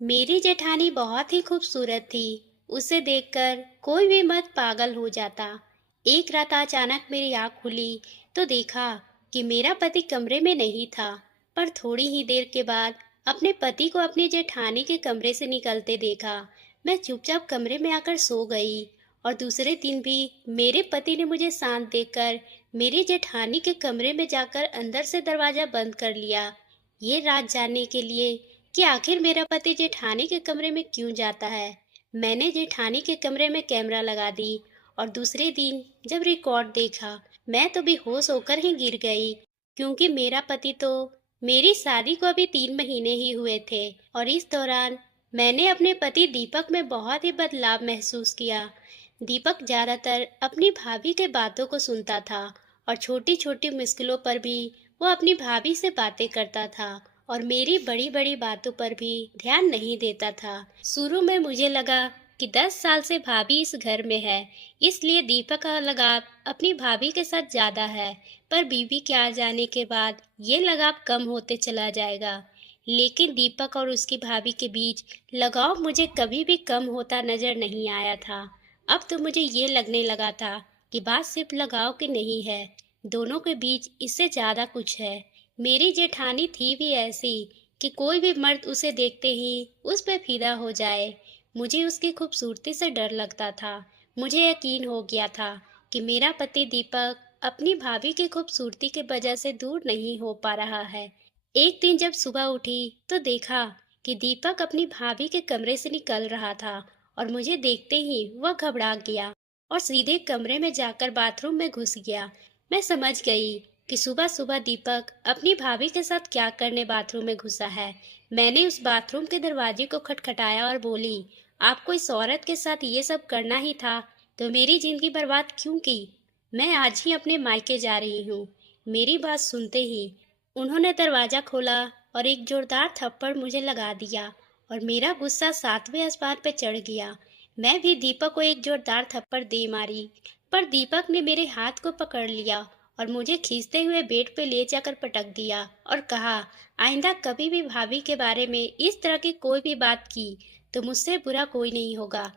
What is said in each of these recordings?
मेरी जेठानी बहुत ही खूबसूरत थी। उसे देखकर कोई भी मर्द पागल हो जाता। एक रात अचानक मेरी आँख खुली तो देखा कि मेरा पति कमरे में नहीं था, पर थोड़ी ही देर के बाद अपने पति को अपनी जेठानी के कमरे से निकलते देखा। मैं चुपचाप कमरे में आकर सो गई और दूसरे दिन भी मेरे पति ने मुझे शांत देखकर मेरी जेठानी के कमरे में जाकर अंदर से दरवाजा बंद कर लिया। ये राज जानने के लिए कि आखिर मेरा पति जेठानी के कमरे में क्यों जाता है, मैंने जेठानी के कमरे में कैमरा लगा दी और दूसरे दिन जब रिकॉर्ड देखा, मैं तो बेहोश होकर ही गिर गई, क्योंकि मेरा पति तो मेरी शादी को अभी 3 महीने ही हुए थे और इस दौरान मैंने अपने पति दीपक में बहुत ही बदलाव महसूस किया। दीपक ज्यादातर अपनी भाभी के बातों को सुनता था और छोटी छोटी मुश्किलों पर भी वो अपनी भाभी से बातें करता था और मेरी बड़ी बड़ी बातों पर भी ध्यान नहीं देता था। शुरू में मुझे लगा कि 10 साल से भाभी इस घर में है, इसलिए दीपक का लगाव अपनी भाभी के साथ ज्यादा है। पर बीवी के आ जाने के बाद ये लगाव कम होते चला जाएगा। लेकिन दीपक और उसकी भाभी के बीच लगाव मुझे कभी भी कम होता नजर नहीं आया था। अब तो मुझे ये लगने लगा था कि बात सिर्फ लगाव की नहीं है, दोनों के बीच इससे ज्यादा कुछ है। मेरी जेठानी थी भी ऐसी कि कोई भी मर्द उसे देखते ही उस पे फिदा हो जाए। मुझे उसकी खूबसूरती से डर लगता था। मुझे यकीन हो गया था कि मेरा पति दीपक अपनी भाभी की खूबसूरती के वजह से दूर नहीं हो पा रहा है। एक दिन जब सुबह उठी तो देखा कि दीपक अपनी भाभी के कमरे से निकल रहा था और मुझे देखते ही वह घबरा गया और सीधे कमरे में जाकर बाथरूम में घुस गया। मैं समझ गई कि सुबह सुबह दीपक अपनी भाभी के साथ क्या करने बाथरूम में घुसा है। मैंने उस बाथरूम के दरवाजे को खटखटाया और बोली, आपको इस औरत के साथ ये सब करना ही था तो मेरी जिंदगी बर्बाद क्यों की? मैं आज ही अपने मायके जा रही हूँ। मेरी बात सुनते ही उन्होंने दरवाजा खोला और एक जोरदार थप्पड़ मुझे लगा दिया और मेरा गुस्सा 7वें आसमान पे चढ़ गया। मैं भी दीपक को एक जोरदार थप्पड़ दे मारी, पर दीपक ने मेरे हाथ को पकड़ लिया और मुझे खींचते हुए बेड पे ले जाकर पटक दिया और कहा, आइंदा कभी भी भाभी के बारे में इस तरह की कोई भी बात की तो मुझसे बुरा कोई नहीं होगा।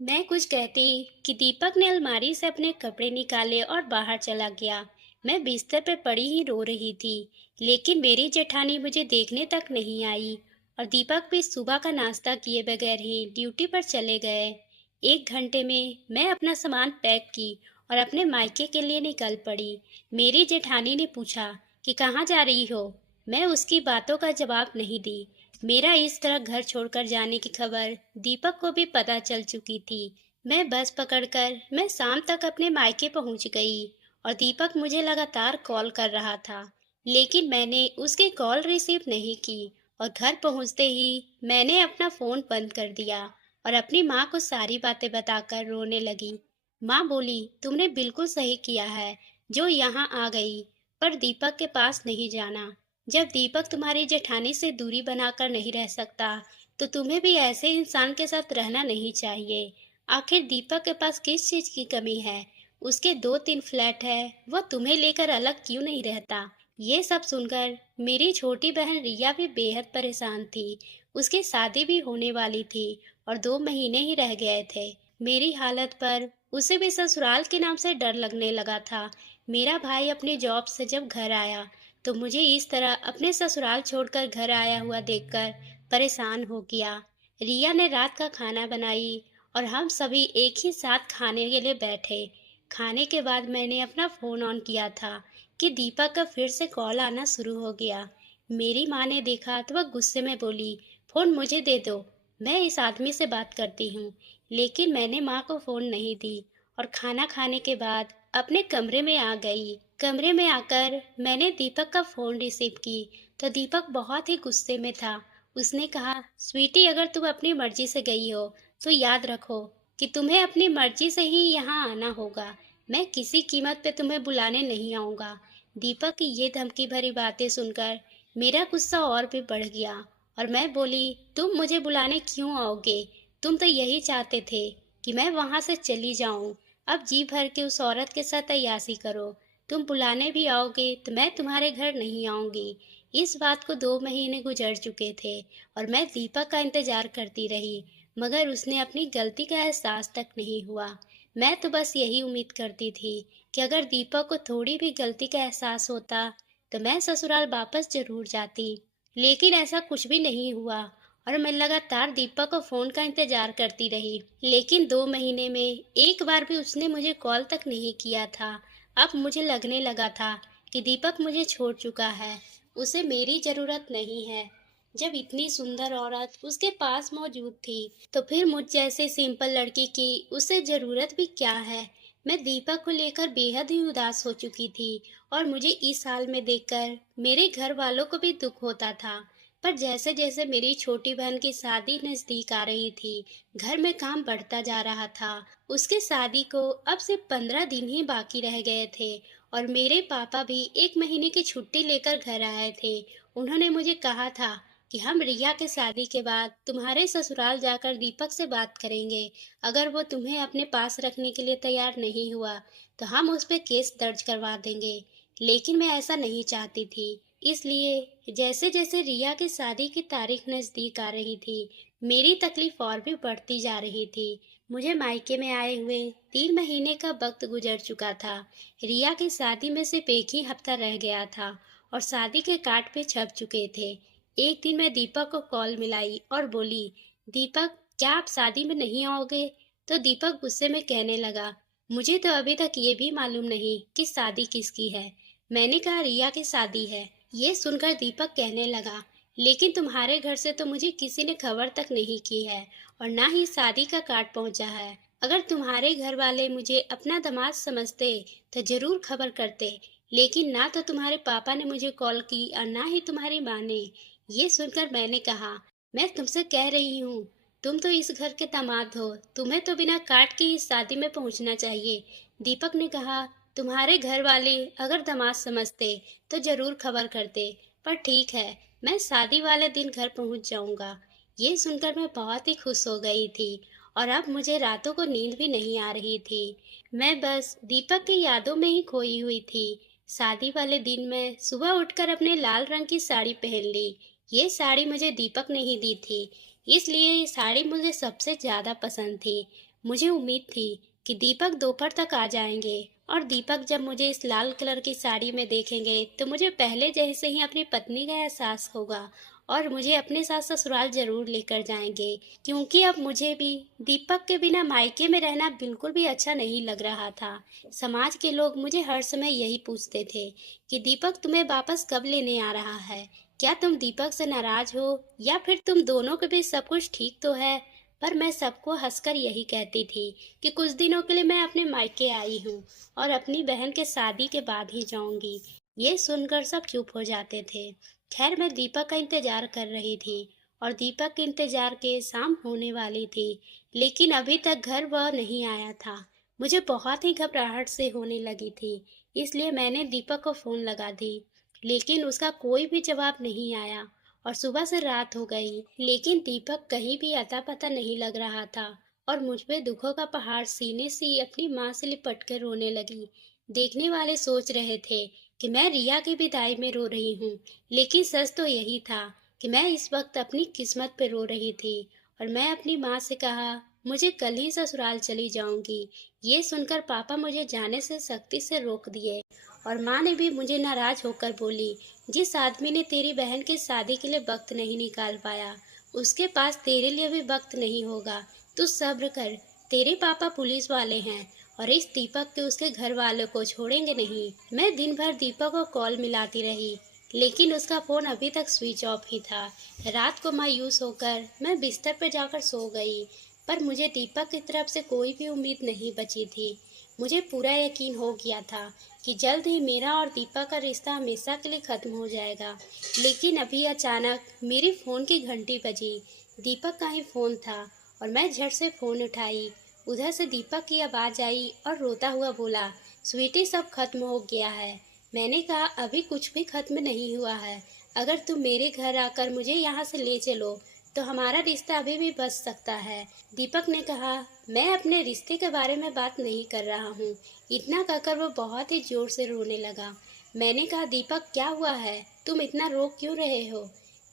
मैं कुछ कहती कि दीपक ने अलमारी से अपने कपड़े निकाले और बाहर चला गया। मैं बिस्तर पे पड़ी ही रो रही थी, लेकिन मेरी जेठानी मुझे देखने तक नहीं आई और दीपक भी सुबह का नाश्ता किए बगैर ही ड्यूटी पर चले गए। 1 घंटे में मैं अपना सामान पैक की और अपने मायके के लिए निकल पड़ी। मेरी जेठानी ने पूछा कि कहाँ जा रही हो। मैं उसकी बातों का जवाब नहीं दी। मेरा इस तरह घर छोड़कर जाने की खबर दीपक को भी पता चल चुकी थी। मैं बस पकड़कर मैं शाम तक अपने मायके पहुंच गई और दीपक मुझे लगातार कॉल कर रहा था, लेकिन मैंने उसकी कॉल रिसीव नहीं की और घर पहुंचते ही मैंने अपना फोन बंद कर दिया और अपनी माँ को सारी बातें बताकर रोने लगी। माँ बोली, तुमने बिल्कुल सही किया है जो यहाँ आ गई, पर दीपक के पास नहीं जाना। जब दीपक तुम्हारी जेठानी से दूरी बनाकर नहीं रह सकता, तो तुम्हें भी ऐसे इंसान के साथ रहना नहीं चाहिए। आखिर दीपक के पास किस चीज की कमी है? उसके 2-3 फ्लैट है, वह तुम्हें लेकर अलग क्यों नहीं रहता? ये सब सुनकर मेरी छोटी बहन रिया भी बेहद परेशान थी। उसकी शादी भी होने वाली थी और 2 महीने ही रह गए थे। मेरी हालत पर उसे भी ससुराल के नाम से डर लगने लगा था। मेरा भाई अपने जॉब से जब घर आया तो मुझे इस तरह अपने ससुराल छोड़कर घर आया हुआ देखकर परेशान हो गया। रिया ने रात का खाना बनाई और हम सभी एक ही साथ खाने के लिए बैठे। खाने के बाद मैंने अपना फोन ऑन किया था कि दीपक का फिर से कॉल आना शुरू हो गया। मेरी माँ ने देखा तो वह गुस्से में बोली, फोन मुझे दे दो, मैं इस आदमी से बात करती हूँ। लेकिन मैंने माँ को फोन नहीं दी और खाना खाने के बाद अपने कमरे में आ गई। कमरे में आकर मैंने दीपक का फोन रिसीव की तो दीपक बहुत ही गुस्से में था। उसने कहा, स्वीटी, अगर तुम अपनी मर्जी से गई हो तो याद रखो कि तुम्हें अपनी मर्जी से ही यहाँ आना होगा। मैं किसी कीमत पे तुम्हें बुलाने नहीं आऊंगा। दीपक की ये धमकी भरी बातें सुनकर मेरा गुस्सा और भी बढ़ गया और मैं बोली, तुम मुझे बुलाने क्यों आओगे? तुम तो यही चाहते थे कि मैं वहां से चली जाऊं। अब जी भर के उस औरत के साथ अय्याशी करो। तुम बुलाने भी आओगे तो मैं तुम्हारे घर नहीं आऊंगी। इस बात को 2 महीने गुजर चुके थे और मैं दीपक का इंतजार करती रही, मगर उसने अपनी गलती का एहसास तक नहीं हुआ। मैं तो बस यही उम्मीद करती थी कि अगर दीपक को थोड़ी भी गलती का एहसास होता, तो मैं ससुराल वापस जरूर जाती। लेकिन ऐसा कुछ भी नहीं हुआ और मैं लगातार दीपक को फोन का इंतजार करती रही। लेकिन 2 महीने में एक बार भी उसने मुझे कॉल तक नहीं किया था। अब मुझे लगने लगा था कि दीपक मुझे छोड़ चुका है, उसे मेरी जरूरत नहीं है। जब इतनी सुंदर औरत उसके पास मौजूद थी, तो फिर मुझ जैसे सिंपल लड़की की उसे जरूरत भी क्या है। मैं दीपक को लेकर बेहद ही उदास हो चुकी थी और मुझे इस हाल में देखकर मेरे घर वालों को भी दुख होता था। पर जैसे जैसे मेरी छोटी बहन की शादी नजदीक आ रही थी, घर में काम बढ़ता जा रहा था। उसके शादी को अब सिर्फ 15 दिन ही बाकी रह गए थे और मेरे पापा भी 1 महीने की छुट्टी लेकर घर आए थे। उन्होंने मुझे कहा था कि हम रिया के शादी के बाद तुम्हारे ससुराल जाकर दीपक से बात करेंगे। अगर वो तुम्हें अपने पास रखने के लिए तैयार नहीं हुआ, तो हम उस पर केस दर्ज करवा देंगे। लेकिन मैं ऐसा नहीं चाहती थी। इसलिए जैसे जैसे रिया की शादी की तारीख नजदीक आ रही थी, मेरी तकलीफ और भी बढ़ती जा रही थी। मुझे मायके में आए हुए 3 महीने का वक्त गुजर चुका था। रिया की शादी में सिर्फ एक ही हफ्ता रह गया था और शादी के कार्ड पे छप चुके थे। एक दिन मैं दीपक को कॉल मिलाई और बोली, दीपक, क्या आप शादी में नहीं आओगे? तो दीपक गुस्से में कहने लगा, मुझे तो अभी तक ये भी मालूम नहीं कि शादी किसकी है। मैंने कहा, रिया की शादी है। ये सुनकर दीपक कहने लगा, लेकिन तुम्हारे घर से तो मुझे किसी ने खबर तक नहीं की है और ना ही शादी का कार्ड पहुंचा है। अगर तुम्हारे घर वाले मुझे अपना दामाद समझते तो जरूर खबर करते, लेकिन ना तो तुम्हारे पापा ने मुझे कॉल की और ना ही तुम्हारी माँ ने। ये सुनकर मैंने कहा, मैं तुमसे कह रही हूँ, तुम तो इस घर के दामाद हो, तुम्हें तो बिना कार्ड की इस शादी में पहुंचना चाहिए। दीपक ने कहा, तुम्हारे घर वाले अगर दामाद समझते तो जरूर खबर करते, पर ठीक है, मैं शादी वाले दिन घर पहुंच जाऊंगा। ये सुनकर मैं बहुत ही खुश हो गई थी और अब मुझे रातों को नींद भी नहीं आ रही थी। मैं बस दीपक की यादों में ही खोई हुई थी। शादी वाले दिन मैं सुबह उठकर अपने लाल रंग की साड़ी पहन ली। ये साड़ी मुझे दीपक ने ही दी थी, इसलिए ये साड़ी मुझे सबसे ज्यादा पसंद थी। मुझे उम्मीद थी कि दीपक दोपहर तक आ जाएंगे और दीपक जब मुझे इस लाल कलर की साड़ी में देखेंगे तो मुझे पहले जैसे ही अपनी पत्नी का एहसास होगा और मुझे अपने साथ ससुराल जरूर लेकर जाएंगे, क्योंकि अब मुझे भी दीपक के बिना मायके में रहना बिल्कुल भी अच्छा नहीं लग रहा था। समाज के लोग मुझे हर समय यही पूछते थे कि दीपक तुम्हें वापस कब लेने आ रहा है? क्या तुम दीपक से नाराज हो या फिर तुम दोनों के बीच सब कुछ ठीक तो है? पर मैं सबको हंसकर यही कहती थी कि कुछ दिनों के लिए मैं अपने मायके आई हूँ और अपनी बहन के शादी के बाद ही जाऊंगी। ये सुनकर सब चुप हो जाते थे। खैर, मैं दीपक का इंतजार कर रही थी और दीपक के इंतजार के शाम होने वाली थी, लेकिन अभी तक घर वह नहीं आया था। मुझे बहुत ही घबराहट से होने लगी थी, इसलिए मैंने दीपक को फोन लगा दी, लेकिन उसका कोई भी जवाब नहीं आया और सुबह से रात हो गई, लेकिन दीपक कहीं भी अता पता नहीं लग रहा था और मुझ पे दुखों का पहाड़ सीने से अपनी माँ से लिपट कर रोने लगी। देखने वाले सोच रहे थे कि मैं रिया की विदाई में रो रही हूँ, लेकिन सच तो यही था कि मैं इस वक्त अपनी किस्मत पे रो रही थी। और मैं अपनी माँ से कहा, मुझे कल ही ससुराल चली जाऊंगी। ये सुनकर पापा मुझे जाने से सख्ती से रोक दिए और माँ ने भी मुझे नाराज होकर बोली, जिस आदमी ने तेरी बहन की शादी के लिए वक्त नहीं निकाल पाया, उसके पास तेरे लिए भी वक्त नहीं होगा। तू सब्र कर, तेरे पापा पुलिस वाले हैं और इस दीपक के उसके घर वालों को छोड़ेंगे नहीं। मैं दिन भर दीपक को कॉल मिलाती रही, लेकिन उसका फोन अभी तक स्विच ऑफ ही था। रात को मायूस होकर मैं बिस्तर पर जाकर सो गई, पर मुझे दीपक की तरफ से कोई भी उम्मीद नहीं बची थी। मुझे पूरा यकीन हो गया था कि जल्द ही मेरा और दीपक का रिश्ता हमेशा के लिए खत्म हो जाएगा। लेकिन अभी अचानक मेरी फोन की घंटी बजी। दीपक का ही फोन था और मैं झट से फोन उठाई। उधर से दीपक की आवाज आई और रोता हुआ बोला, स्वीटी, सब खत्म हो गया है। मैंने कहा, अभी कुछ भी खत्म नहीं हुआ है। अगर तुम मेरे घर आकर मुझे यहाँ से ले चलो तो हमारा रिश्ता अभी भी बच सकता है। दीपक ने कहा, मैं अपने रिश्ते के बारे में बात नहीं कर रहा हूँ। इतना कहकर वो बहुत ही जोर से रोने लगा। मैंने कहा, दीपक, क्या हुआ है? तुम इतना रो क्यों रहे हो?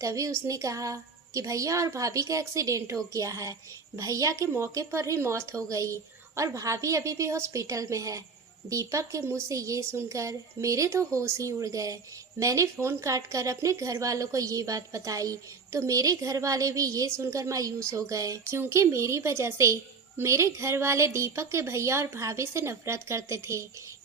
तभी उसने कहा कि भैया और भाभी का एक्सीडेंट हो गया है। भैया के मौके पर ही मौत हो गई और भाभी अभी भी हॉस्पिटल में है। दीपक के मुंह से ये सुनकर मेरे तो होश ही उड़ गए। मैंने फ़ोन काट कर अपने घर वालों को ये बात बताई तो मेरे घर वाले भी ये सुनकर मायूस हो गए, क्योंकि मेरी वजह से मेरे घर वाले दीपक के भैया और भाभी से नफरत करते थे।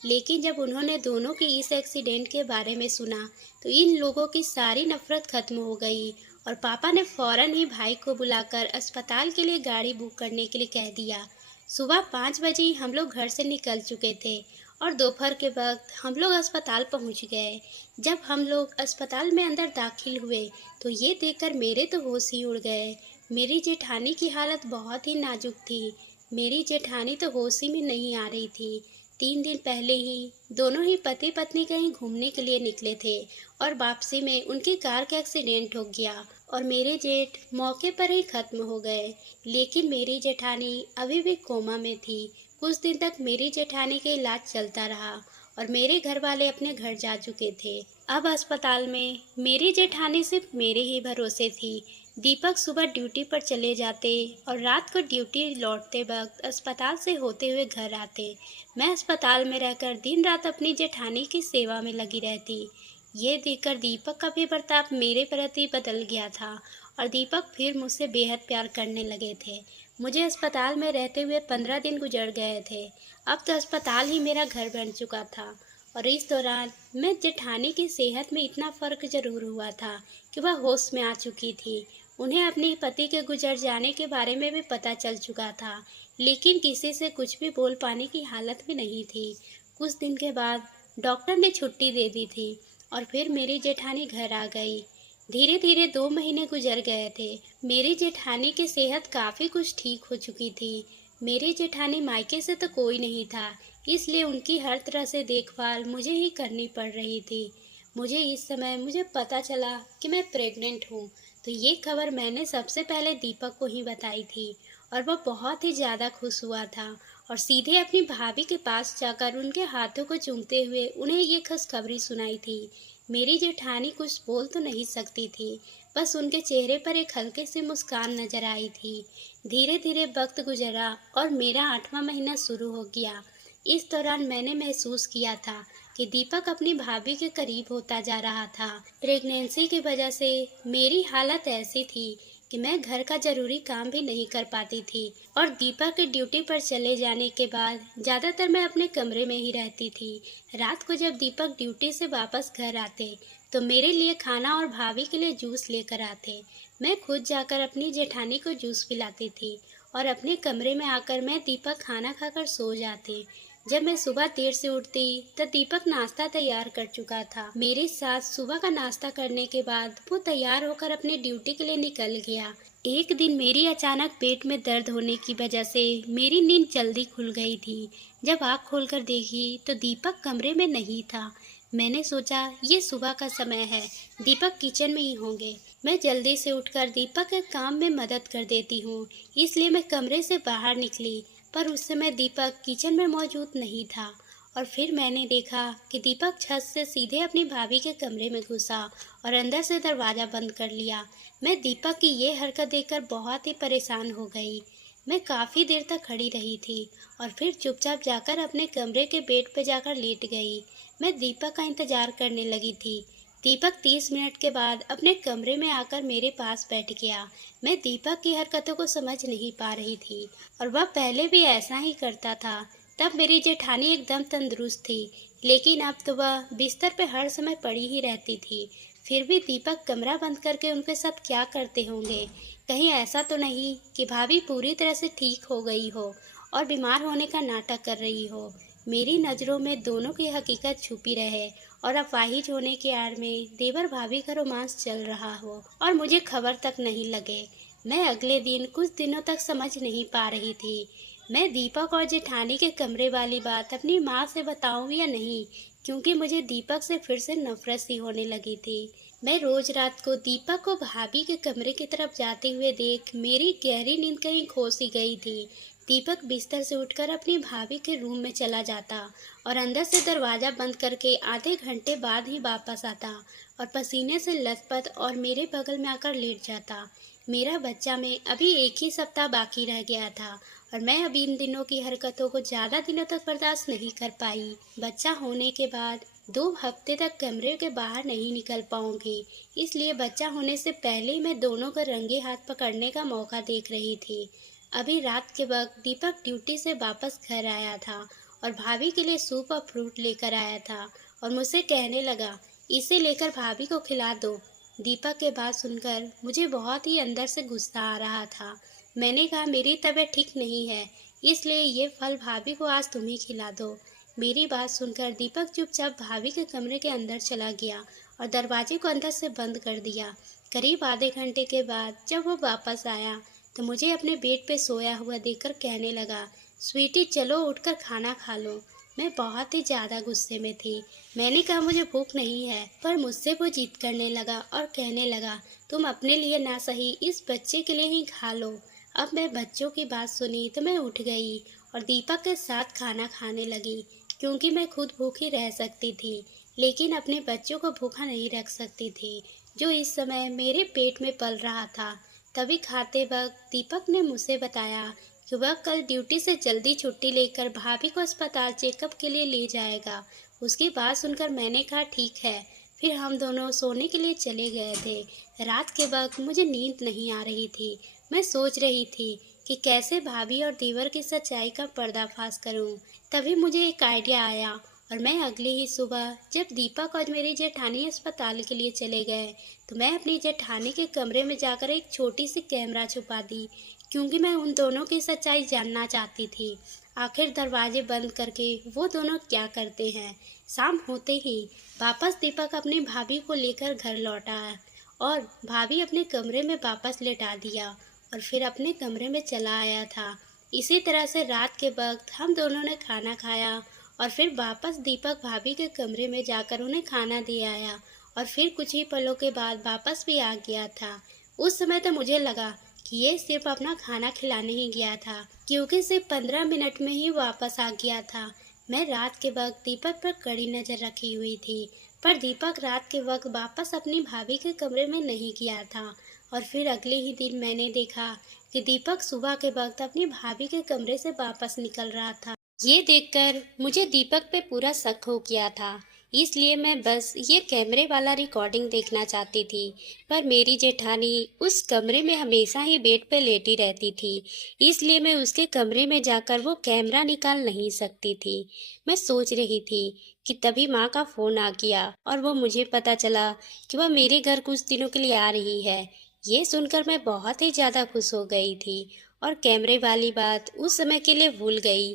लेकिन जब उन्होंने दोनों के इस एक्सीडेंट के बारे में सुना तो इन लोगों की सारी नफरत खत्म हो गई और पापा ने फौरन ही भाई को बुलाकर अस्पताल के लिए गाड़ी बुक करने के लिए कह दिया। सुबह 5 बजे ही हम लोग घर से निकल चुके थे और दोपहर के वक्त हम लोग अस्पताल पहुंच गए। जब हम लोग अस्पताल में अंदर दाखिल हुए तो ये देखकर मेरे तो होश ही उड़ गए। मेरी जेठानी की हालत बहुत ही नाजुक थी। मेरी जेठानी तो होश ही में नहीं आ रही थी। 3 दिन पहले ही दोनों ही पति पत्नी कहीं घूमने के लिए निकले थे और वापसी में उनकी कार का एक्सीडेंट हो गया और मेरे जेठ मौके पर ही खत्म हो गए। लेकिन मेरी जेठानी अभी भी कोमा में थी। कुछ दिन तक मेरी जेठानी का इलाज चलता रहा और मेरे घर वाले अपने घर जा चुके थे। अब अस्पताल में मेरी जेठानी सिर्फ मेरे ही भरोसे थी। दीपक सुबह ड्यूटी पर चले जाते और रात को ड्यूटी लौटते वक्त अस्पताल से होते हुए घर आते। मैं अस्पताल में रहकर दिन रात अपनी जेठानी की सेवा में लगी रहती। ये देखकर दीपक का भी बर्ताव मेरे प्रति बदल गया था और दीपक फिर मुझसे बेहद प्यार करने लगे थे। मुझे अस्पताल में रहते हुए 15 दिन गुजर गए थे। अब तो अस्पताल ही मेरा घर बन चुका था और इस दौरान मैं जेठानी की सेहत में इतना फर्क जरूर हुआ था कि वह होश में आ चुकी थी। उन्हें अपने पति के गुजर जाने के बारे में भी पता चल चुका था, लेकिन किसी से कुछ भी बोल पाने की हालत में नहीं थी। कुछ दिन के बाद डॉक्टर ने छुट्टी दे दी थी और फिर मेरी जेठानी घर आ गई। धीरे धीरे 2 महीने गुजर गए थे। मेरी जेठानी की सेहत काफ़ी कुछ ठीक हो चुकी थी। मेरी जेठानी मायके से तो कोई नहीं था, इसलिए उनकी हर तरह से देखभाल मुझे ही करनी पड़ रही थी। मुझे पता चला कि मैं प्रेग्नेंट हूँ, तो ये खबर मैंने सबसे पहले दीपक को ही बताई थी और वह बहुत ही ज़्यादा खुश हुआ था और सीधे अपनी भाभी के पास जाकर उनके हाथों को चूमते हुए उन्हें ये खुशखबरी सुनाई थी। मेरी जेठानी कुछ बोल तो नहीं सकती थी, बस उनके चेहरे पर एक हल्की सी मुस्कान नजर आई थी। धीरे धीरे वक्त गुजरा और मेरा 8वां महीना शुरू हो गया। इस दौरान मैंने महसूस किया था कि दीपक अपनी भाभी के करीब होता जा रहा था। प्रेगनेंसी की वजह से मेरी हालत ऐसी थी कि मैं घर का जरूरी काम भी नहीं कर पाती थी और दीपक के ड्यूटी पर चले जाने के बाद ज़्यादातर मैं अपने कमरे में ही रहती थी। रात को जब दीपक ड्यूटी से वापस घर आते तो मेरे लिए खाना और भाभी के लिए जूस लेकर आते। मैं खुद जाकर अपनी जेठानी को जूस पिलाती थी और अपने कमरे में आकर मैं दीपक खाना खाकर सो जाते। जब मैं सुबह देर से उठती तो दीपक नाश्ता तैयार कर चुका था। मेरी सास सुबह का नाश्ता करने के बाद वो तैयार होकर अपनी ड्यूटी के लिए निकल गया। एक दिन मेरी अचानक पेट में दर्द होने की वजह से मेरी नींद जल्दी खुल गई थी। जब आँख खोलकर देखी तो दीपक कमरे में नहीं था। मैंने सोचा ये सुबह का समय है, दीपक किचन में ही होंगे। मैं जल्दी से उठकर दीपक के काम में मदद कर देती हूँ, इसलिए मैं कमरे से बाहर निकली, पर उस समय दीपक किचन में मौजूद नहीं था। और फिर मैंने देखा कि दीपक छत से सीधे अपनी भाभी के कमरे में घुसा और अंदर से दरवाज़ा बंद कर लिया। मैं दीपक की ये हरकत देखकर बहुत ही परेशान हो गई। मैं काफ़ी देर तक खड़ी रही थी और फिर चुपचाप जाकर अपने कमरे के बेड पर जाकर लेट गई। मैं दीपक का इंतज़ार करने लगी थी। दीपक 30 मिनट के बाद अपने कमरे में आकर मेरे पास बैठ गया। मैं दीपक की हरकतों को समझ नहीं पा रही थी और वह पहले भी ऐसा ही करता था। तब मेरी जेठानी एकदम तंदुरुस्त थी, लेकिन अब तो वह बिस्तर पे हर समय पड़ी ही रहती थी। फिर भी दीपक कमरा बंद करके उनके साथ क्या करते होंगे? कहीं ऐसा तो नहीं कि भाभी पूरी तरह से ठीक हो गई हो और बीमार होने का नाटक कर रही हो? मेरी नज़रों में दोनों की हकीकत छुपी रहे और अपाहिज होने के आड़ में देवर भाभी का रोमांस चल रहा हो और मुझे खबर तक नहीं लगे। मैं अगले दिन कुछ दिनों तक समझ नहीं पा रही थी मैं दीपक और जेठानी के कमरे वाली बात अपनी माँ से बताऊं या नहीं, क्योंकि मुझे दीपक से फिर से नफरत सी होने लगी थी। मैं रोज रात को दीपक को भाभी के कमरे की तरफ जाते हुए देख मेरी गहरी नींद कहीं खो सी गई थी। दीपक बिस्तर से उठकर अपनी भाभी के रूम में चला जाता और अंदर से दरवाजा बंद करके आधे घंटे बाद ही वापस आता और पसीने से लथपथ और मेरे बगल में आकर लेट जाता। मेरा बच्चा में अभी एक ही सप्ताह बाकी रह गया था और मैं अभी इन दिनों की हरकतों को ज़्यादा दिनों तक बर्दाश्त नहीं कर पाई। बच्चा होने के बाद 2 हफ्ते तक कमरे के बाहर नहीं निकल पाऊंगी, इसलिए बच्चा होने से पहले ही मैं दोनों को रंगे हाथ पकड़ने का मौका देख रही थी। अभी रात के वक्त दीपक ड्यूटी से वापस घर आया था और भाभी के लिए सूप और फ्रूट लेकर आया था और मुझसे कहने लगा, इसे लेकर भाभी को खिला दो। दीपक के बात सुनकर मुझे बहुत ही अंदर से गुस्सा आ रहा था। मैंने कहा, मेरी तबीयत ठीक नहीं है, इसलिए ये फल भाभी को आज तुम ही खिला दो। मेरी बात सुनकर दीपक चुपचाप भाभी के कमरे के अंदर चला गया और दरवाजे को अंदर से बंद कर दिया। करीब आधे घंटे के बाद जब वो वापस आया तो मुझे अपने बेड पे सोया हुआ देखकर कहने लगा, स्वीटी चलो उठकर खाना खा लो। मैं बहुत ही ज़्यादा गुस्से में थी। मैंने कहा मुझे भूख नहीं है, पर मुझसे वो जिद करने लगा और कहने लगा, तुम अपने लिए ना सही इस बच्चे के लिए ही खा लो। अब मैं बच्चों की बात सुनी तो मैं उठ गई और दीपक के साथ खाना खाने लगी, क्योंकि मैं खुद भूखी रह सकती थी लेकिन अपने बच्चों को भूखा नहीं रख सकती थी, जो इस समय मेरे पेट में पल रहा था। तभी खाते वक्त दीपक ने मुझसे बताया कि वह कल ड्यूटी से जल्दी छुट्टी लेकर भाभी को अस्पताल चेकअप के लिए ले जाएगा। उसकी बात सुनकर मैंने कहा ठीक है। फिर हम दोनों सोने के लिए चले गए थे। रात के वक्त मुझे नींद नहीं आ रही थी। मैं सोच रही थी कि कैसे भाभी और देवर की सच्चाई का पर्दाफाश करूं। तभी मुझे एक आइडिया आया और मैं अगली ही सुबह जब दीपक और मेरी जेठानी अस्पताल के लिए चले गए तो मैं अपनी जेठानी के कमरे में जाकर एक छोटी सी कैमरा छुपा दी, क्योंकि मैं उन दोनों की सच्चाई जानना चाहती थी। आखिर दरवाजे बंद करके वो दोनों क्या करते हैं। शाम होते ही वापस दीपक अपनी भाभी को लेकर घर लौटा और भाभी अपने कमरे में वापस लेटा दिया और फिर अपने कमरे में चला आया था। इसी तरह से रात के वक्त हम दोनों ने खाना खाया और फिर वापस दीपक भाभी के कमरे में जाकर उन्हें खाना दे आया और फिर कुछ ही पलों के बाद वापस भी आ गया था। उस समय तो मुझे लगा कि ये सिर्फ अपना खाना खिलाने ही गया था, क्योंकि सिर्फ 15 मिनट में ही वापस आ गया था। मैं रात के वक्त दीपक पर कड़ी नजर रखी हुई थी, पर दीपक रात के वक्त वापस अपनी भाभी के कमरे में नहीं गया था। और फिर अगले ही दिन मैंने देखा कि दीपक सुबह के वक्त अपनी भाभी के कमरे से वापस निकल रहा था। ये देखकर मुझे दीपक पे पूरा शक हो गया था, इसलिए मैं बस ये कैमरे वाला रिकॉर्डिंग देखना चाहती थी। पर मेरी जेठानी उस कमरे में हमेशा ही बेड पे लेटी रहती थी, इसलिए मैं उसके कमरे में जाकर वो कैमरा निकाल नहीं सकती थी। मैं सोच रही थी कि तभी माँ का फ़ोन आ गया और वो मुझे पता चला कि वह मेरे घर कुछ दिनों के लिए आ रही है। ये सुनकर मैं बहुत ही ज़्यादा खुश हो गई थी और कैमरे वाली बात उस समय के लिए भूल गई।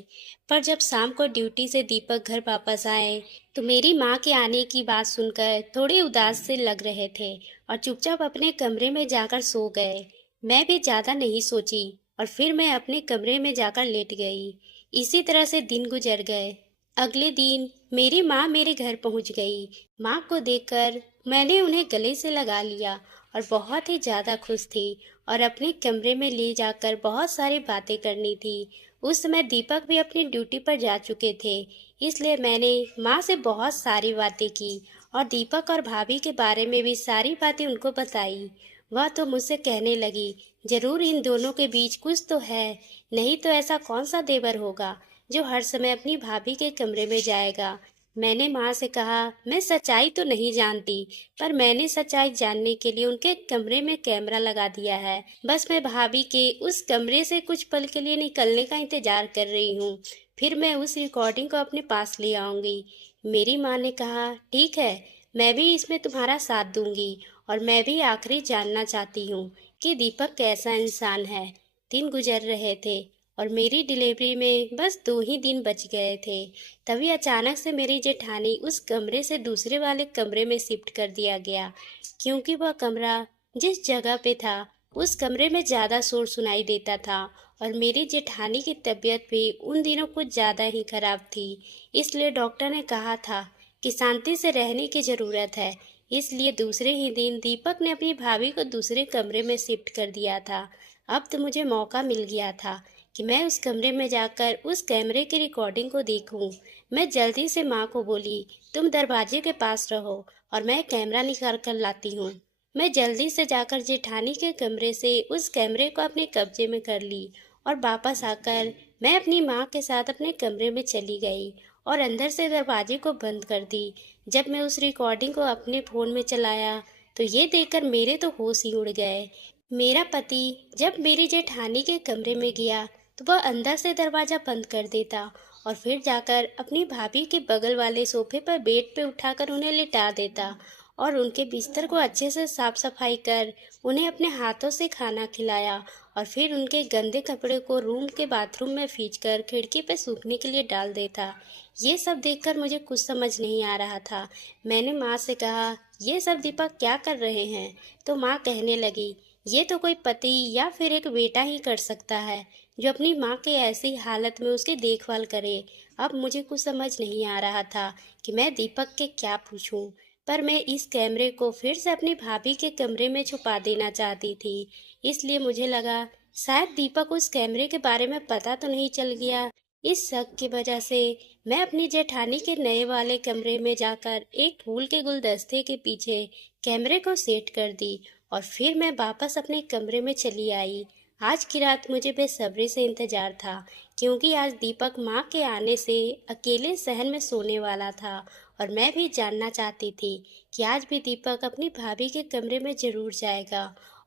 पर जब शाम को ड्यूटी से दीपक घर वापस आए तो मेरी माँ के आने की बात सुनकर थोड़े उदास से लग रहे थे और चुपचाप अपने कमरे में जाकर सो गए। मैं भी ज़्यादा नहीं सोची और फिर मैं अपने कमरे में जाकर लेट गई। इसी तरह से दिन गुजर गए। अगले दिन मेरी माँ मेरे घर पहुँच गई। माँ को देखकर मैंने उन्हें गले से लगा लिया और बहुत ही ज़्यादा खुश थी और अपने कमरे में ले जाकर बहुत सारी बातें करनी थी। उस समय दीपक भी अपनी ड्यूटी पर जा चुके थे, इसलिए मैंने माँ से बहुत सारी बातें की और दीपक और भाभी के बारे में भी सारी बातें उनको बताई। वह तो मुझसे कहने लगी, जरूर इन दोनों के बीच कुछ तो है, नहीं तो ऐसा कौन सा देवर होगा जो हर समय अपनी भाभी के कमरे में जाएगा। मैंने माँ से कहा, मैं सच्चाई तो नहीं जानती, पर मैंने सच्चाई जानने के लिए उनके कमरे में कैमरा लगा दिया है। बस मैं भाभी के उस कमरे से कुछ पल के लिए निकलने का इंतजार कर रही हूँ, फिर मैं उस रिकॉर्डिंग को अपने पास ले आऊंगी। मेरी माँ ने कहा, ठीक है, मैं भी इसमें तुम्हारा साथ दूंगी और मैं भी आखिरी जानना चाहती हूँ कि दीपक कैसा इंसान है। दिन गुजर रहे थे और मेरी डिलीवरी में बस 2 ही दिन बच गए थे। तभी अचानक से मेरी जेठानी उस कमरे से दूसरे वाले कमरे में शिफ्ट कर दिया गया, क्योंकि वह कमरा जिस जगह पे था उस कमरे में ज़्यादा शोर सुनाई देता था और मेरी जेठानी की तबीयत भी उन दिनों कुछ ज़्यादा ही खराब थी। इसलिए डॉक्टर ने कहा था कि शांति से रहने की ज़रूरत है। इसलिए दूसरे ही दिन दीपक ने अपनी भाभी को दूसरे कमरे में शिफ्ट कर दिया था। अब तो मुझे मौका मिल गया था कि मैं उस कमरे में जाकर उस कैमरे की रिकॉर्डिंग को देखूं। मैं जल्दी से माँ को बोली, तुम दरवाजे के पास रहो और मैं कैमरा निकाल कर लाती हूँ। मैं जल्दी से जाकर जेठानी के कमरे से उस कैमरे को अपने कब्जे में कर ली और वापस आकर मैं अपनी माँ के साथ अपने कमरे में चली गई और अंदर से दरवाजे को बंद कर दी। जब मैं उस रिकॉर्डिंग को अपने फ़ोन में चलाया तो ये देखकर मेरे तो होश ही उड़ गए। मेरा पति जब मेरी जेठानी के कमरे में गया तो वह अंदर से दरवाज़ा बंद कर देता और फिर जाकर अपनी भाभी के बगल वाले सोफे पर बेड पे उठाकर उन्हें लिटा देता और उनके बिस्तर को अच्छे से साफ सफाई कर उन्हें अपने हाथों से खाना खिलाया और फिर उनके गंदे कपड़े को रूम के बाथरूम में खींचकर खिड़की पर सूखने के लिए डाल देता। ये सब देखकर मुझे कुछ समझ नहीं आ रहा था। मैंने माँ से कहा, ये सब दीपक क्या कर रहे हैं? तो माँ कहने लगी, ये तो कोई पति या फिर एक बेटा ही कर सकता है जो अपनी माँ के ऐसी हालत में उसकी देखभाल करे। अब मुझे कुछ समझ नहीं आ रहा था कि मैं दीपक के क्या पूछूं, पर मैं इस कैमरे को फिर से अपनी भाभी के कमरे में छुपा देना चाहती थी। इसलिए मुझे लगा शायद दीपक उस कैमरे के बारे में पता तो नहीं चल गया। इस शक की वजह से मैं अपनी जेठानी के नए वाले कमरे में जाकर एक फूल के गुलदस्ते के पीछे कैमरे को सेट कर दी और फिर मैं वापस अपने कमरे में चली आई। आज की रात मुझे बेसब्री से इंतजार था क्योंकि आज दीपक माँ के आने से अकेले सहन में सोने वाला था और मैं भी जानना चाहती थी कि आज भी दीपक अपनी भाभी के कमरे में जरूर जाएगा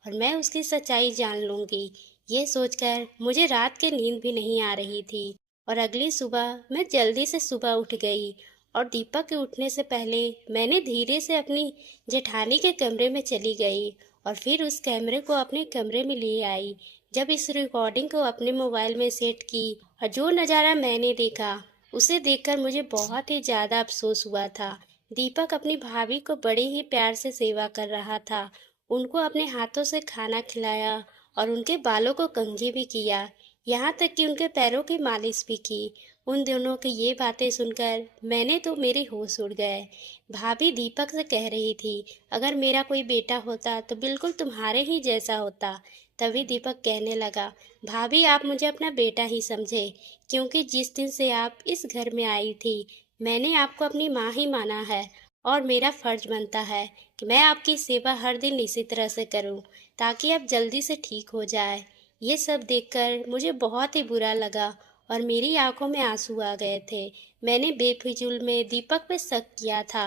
और मैं उसकी सच्चाई जान लूंगी। ये सोचकर मुझे रात की नींद भी नहीं आ रही थी और अगली सुबह मैं जल्दी से सुबह उठ गई और दीपक के उठने से पहले मैंने धीरे से अपनी जेठानी के कमरे में चली गई और फिर उस कैमरे को अपने कमरे में ले आई। जब इस रिकॉर्डिंग को अपने मोबाइल में सेट की और जो नज़ारा मैंने देखा उसे देखकर मुझे बहुत ही ज़्यादा अफसोस हुआ था। दीपक अपनी भाभी को बड़े ही प्यार से सेवा कर रहा था, उनको अपने हाथों से खाना खिलाया और उनके बालों को कंघी भी किया, यहाँ तक कि उनके पैरों की मालिश भी की। उन दोनों की ये बातें सुनकर मैंने तो मेरे होश उड़ गए। भाभी दीपक से कह रही थी, अगर मेरा कोई बेटा होता तो बिल्कुल तुम्हारे ही जैसा होता। तभी दीपक कहने लगा, भाभी आप मुझे अपना बेटा ही समझे क्योंकि जिस दिन से आप इस घर में आई थी मैंने आपको अपनी माँ ही माना है और मेरा फर्ज बनता है कि मैं आपकी सेवा हर दिन इसी तरह से करूं ताकि आप जल्दी से ठीक हो जाए। ये सब देखकर मुझे बहुत ही बुरा लगा और मेरी आंखों में आंसू आ गए थे। मैंने बेफिजूल में दीपक पे शक किया था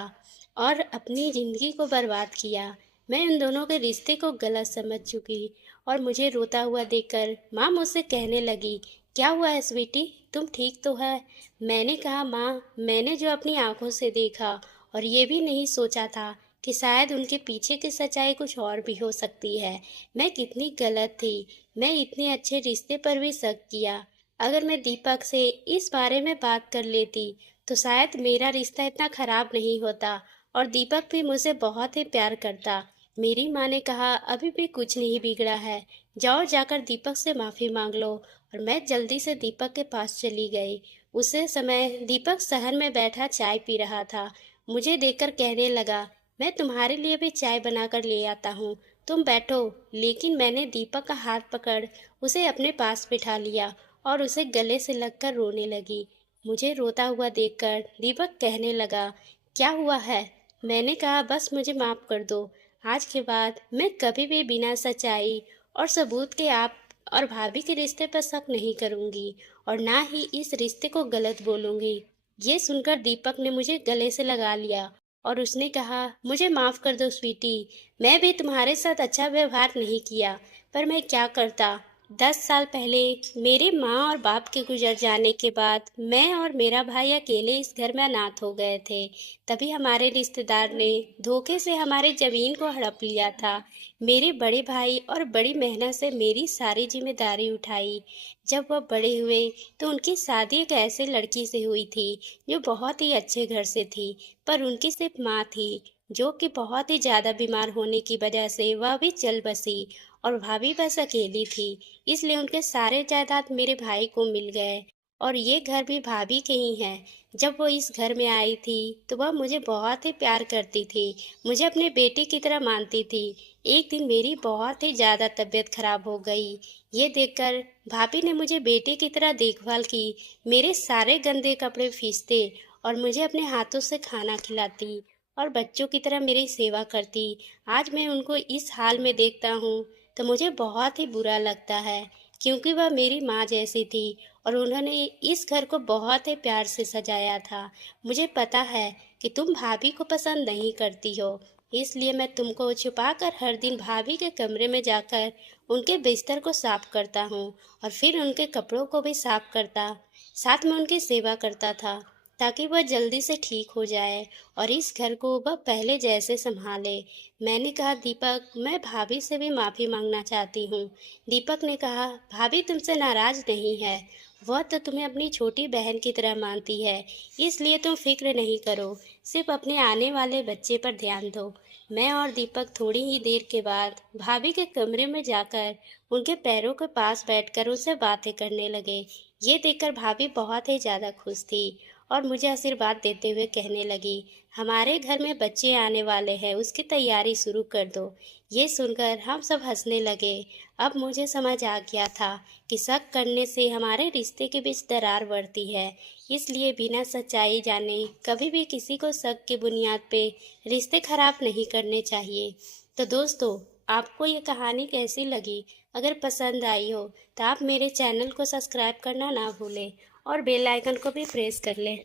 और अपनी जिंदगी को बर्बाद किया। मैं उन दोनों के रिश्ते को गलत समझ चुकी और मुझे रोता हुआ देखकर माँ मुझसे कहने लगी, क्या हुआ है स्वीटी, तुम ठीक तो है? मैंने कहा, माँ मैंने जो अपनी आंखों से देखा और ये भी नहीं सोचा था कि शायद उनके पीछे की सच्चाई कुछ और भी हो सकती है। मैं कितनी गलत थी, मैं इतने अच्छे रिश्ते पर भी शक किया। अगर मैं दीपक से इस बारे में बात कर लेती तो शायद मेरा रिश्ता इतना खराब नहीं होता और दीपक भी मुझसे बहुत ही प्यार करता। मेरी माँ ने कहा, अभी भी कुछ नहीं बिगड़ा है, जाओ जाकर दीपक से माफ़ी मांग लो। और मैं जल्दी से दीपक के पास चली गई। उसी समय दीपक शहर में बैठा चाय पी रहा था। मुझे देखकर कहने लगा, मैं तुम्हारे लिए भी चाय बनाकर ले आता हूँ, तुम बैठो। लेकिन मैंने दीपक का हाथ पकड़ उसे अपने पास बिठा लिया और उसे गले से लगकर रोने लगी। मुझे रोता हुआ देखकर दीपक कहने लगा, क्या हुआ है? मैंने कहा, बस मुझे माफ़ कर दो, आज के बाद मैं कभी भी बिना सच्चाई और सबूत के आप और भाभी के रिश्ते पर शक नहीं करूंगी और ना ही इस रिश्ते को गलत बोलूंगी। ये सुनकर दीपक ने मुझे गले से लगा लिया और उसने कहा, मुझे माफ़ कर दो स्वीटी, मैं भी तुम्हारे साथ अच्छा व्यवहार नहीं किया, पर मैं क्या करता। 10 साल पहले मेरे माँ और बाप के गुजर जाने के बाद मैं और मेरा भाई अकेले इस घर में अनाथ हो गए थे। तभी हमारे रिश्तेदार ने धोखे से हमारी जमीन को हड़प लिया था। मेरे बड़े भाई और बड़ी मेहनत से मेरी सारी जिम्मेदारी उठाई। जब वह बड़े हुए तो उनकी शादी एक ऐसे लड़की से हुई थी जो बहुत ही अच्छे घर से थी, पर उनकी सिर्फ माँ थी जो कि बहुत ही ज़्यादा बीमार होने की वजह से वह भी चल बसी और भाभी बस अकेली थी। इसलिए उनके सारे जायदाद मेरे भाई को मिल गए और ये घर भी भाभी के ही हैं। जब वो इस घर में आई थी तो वह मुझे बहुत ही प्यार करती थी, मुझे अपने बेटे की तरह मानती थी। एक दिन मेरी बहुत ही ज़्यादा तबीयत खराब हो गई। ये देखकर भाभी ने मुझे बेटे की तरह देखभाल की, मेरे सारे गंदे कपड़े फींचते और मुझे अपने हाथों से खाना खिलाती और बच्चों की तरह मेरी सेवा करती। आज मैं उनको इस हाल में देखता हूँ तो मुझे बहुत ही बुरा लगता है, क्योंकि वह मेरी माँ जैसी थी और उन्होंने इस घर को बहुत ही प्यार से सजाया था। मुझे पता है कि तुम भाभी को पसंद नहीं करती हो, इसलिए मैं तुमको छुपाकर हर दिन भाभी के कमरे में जाकर उनके बिस्तर को साफ करता हूँ और फिर उनके कपड़ों को भी साफ करता, साथ में उनकी सेवा करता था, ताकि वह जल्दी से ठीक हो जाए और इस घर को वह पहले जैसे संभाले। मैंने कहा, दीपक, मैं भाभी से भी माफ़ी मांगना चाहती हूँ। दीपक ने कहा, भाभी तुमसे नाराज नहीं है, वह तो तुम्हें अपनी छोटी बहन की तरह मानती है, इसलिए तुम फिक्र नहीं करो, सिर्फ अपने आने वाले बच्चे पर ध्यान दो। मैं और दीपक थोड़ी ही देर के बाद भाभी के कमरे में जाकर उनके पैरों के पास बैठकर उनसे बातें करने लगे। ये देखकर भाभी बहुत ही ज़्यादा खुश थी और मुझे आशीर्वाद देते हुए कहने लगी, हमारे घर में बच्चे आने वाले हैं, उसकी तैयारी शुरू कर दो। ये सुनकर हम सब हंसने लगे। अब मुझे समझ आ गया था कि शक करने से हमारे रिश्ते के बीच दरार बढ़ती है, इसलिए बिना सच्चाई जाने कभी भी किसी को शक की बुनियाद पे रिश्ते खराब नहीं करने चाहिए। तो दोस्तों, आपको ये कहानी कैसी लगी? अगर पसंद आई हो तो आप मेरे चैनल को सब्सक्राइब करना ना भूलें और बेल आइकन को भी प्रेस कर लें।